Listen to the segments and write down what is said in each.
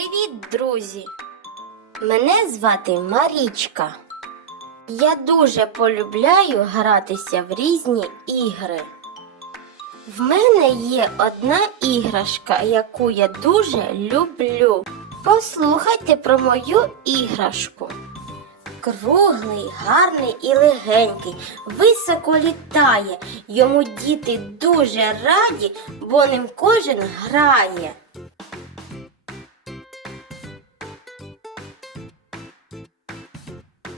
Привіт, друзі! Мене звати Марічка. Я дуже полюбляю гратися в різні ігри. В мене є одна іграшка, яку я дуже люблю. Послухайте про мою іграшку. Круглий, гарний і легенький, високо літає. Йому діти дуже раді, бо ним кожен грає.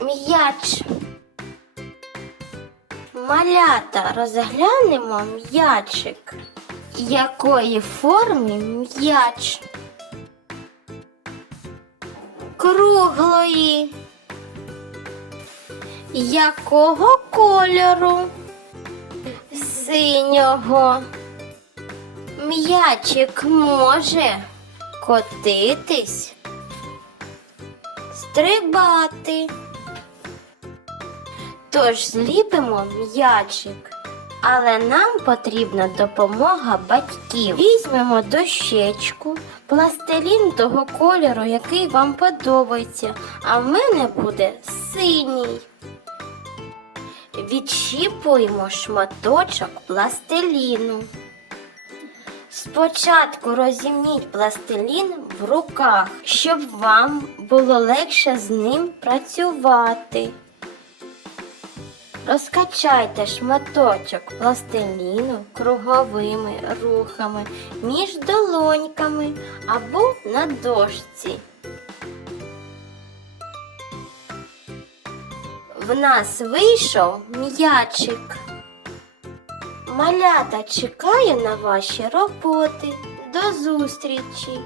М'яч. Малята, розглянемо м'ячик. Якої форми м'яч? Круглої. Якого кольору? Синього. М'ячик може котитись, стрибати. Тож зліпимо м'ячик. Але нам потрібна допомога батьків. Візьмемо дощечку, пластилін того кольору, який вам подобається, а в мене буде синій. Відщіпуємо шматочок пластиліну. Спочатку розімніть пластилін в руках, щоб вам було легше з ним працювати. Розкачайте шматочок пластиліну круговими рухами між долоньками або на дошці. В нас вийшов м'ячик. Малята чекаю на ваші роботи. До зустрічі!